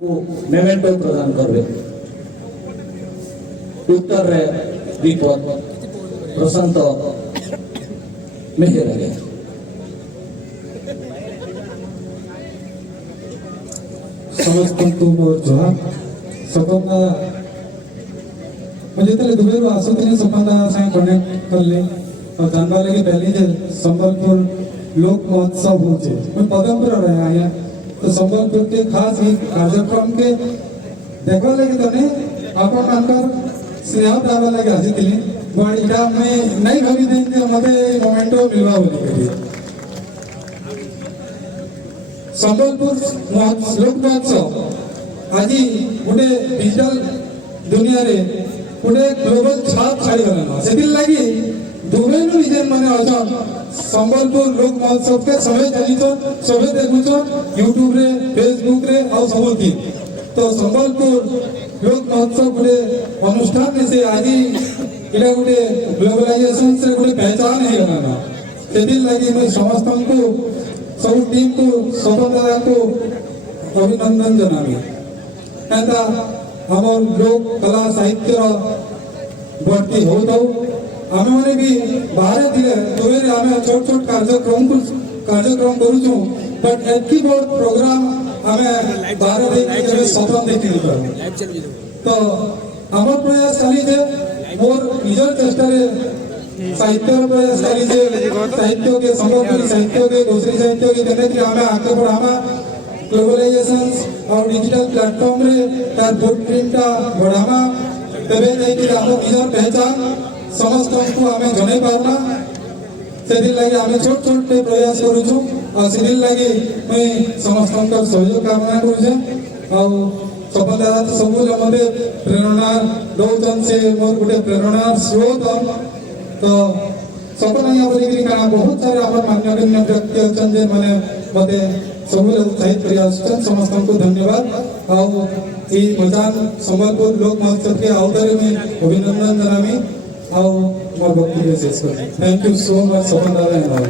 को मेमेंटो प्रदान करबे। उत्तर रे विपद प्रशांत मेहर आगे समस्त को मोर जोहार सपना मुझे तो दुबई रो आसो दिन सपना से कनेक्ट कर ले और जानवा लगे पहले जे संबलपुर लोक महोत्सव होचे मैं पदमपुर रहे आया तो संबलपुर के खास ही कार्यक्रम के देखो लगे तो ने आपा मानकर स्नेह दावा लगे आज दिली बड़ा मैं नहीं भाभी देंगे मते मोमेंटो मिलवा बोली करी संबलपुर लोक महोत्सव आज गोटे डिजिटल दुनिया रे गोटे ग्लोबल छाप छाड़ी गला से लगी दुबई रीजन माने अछन संबलपुर लोक महोत्सव के समय चलीछन सबे देखुछन यूट्यूब रे फेसबुक रे और सबुती तो संबलपुर लोक महोत्सव गोटे अनुष्ठान में से आज इला गोटे ग्लोबलाइजेशन से गोटे पहचान है गला से लगी मैं समस्त को सब टीम को स्वतंत्रता को अभिनंदन जनाबी एंता हमर लोक कला साहित्य बढ़ती हो तो आमे माने भी बाहर दिले दुबई आमे छोट छोट कार्यक्रम करूछु बट एतकी बड़ प्रोग्राम आमे बाहर दे स्वतंत्र देखि तो हमर प्रयास चली जे मोर निजर चेष्टा रे साहित्य प्रयास चली जे साहित्य के संबंधी साहित्य के दूसरी साहित्य के देने कि आमे आगे बढ़ावा ग्लोबलाइजेशन और डिजिटल प्लेटफॉर्म रे तार फुटप्रिंटा बढ़ावा तबे नहीं कि हम निजर पहचान समस्त को हमें जने पारना से दिन लगे हमें छोट छोट प्रयास करू छु और से दिन लगे मैं समस्त का सहयोग कामना करू छे और सफलता तो सब मते प्रेरणा दौजन से मोर गुटे प्रेरणा स्रोत तो सपना यहाँ पर का बहुत सारे अपन मान्यगण्य व्यक्ति अछन जे माने मते सब उत्साहित प्रयास समस्त को धन्यवाद और ये मजान संबलपुर लोक महोत्सव के अवसर में अभिनंदन जनामी और मोर वक्तव्य शेष कर थैंक यू सो मच सपन दादा एंड ऑल।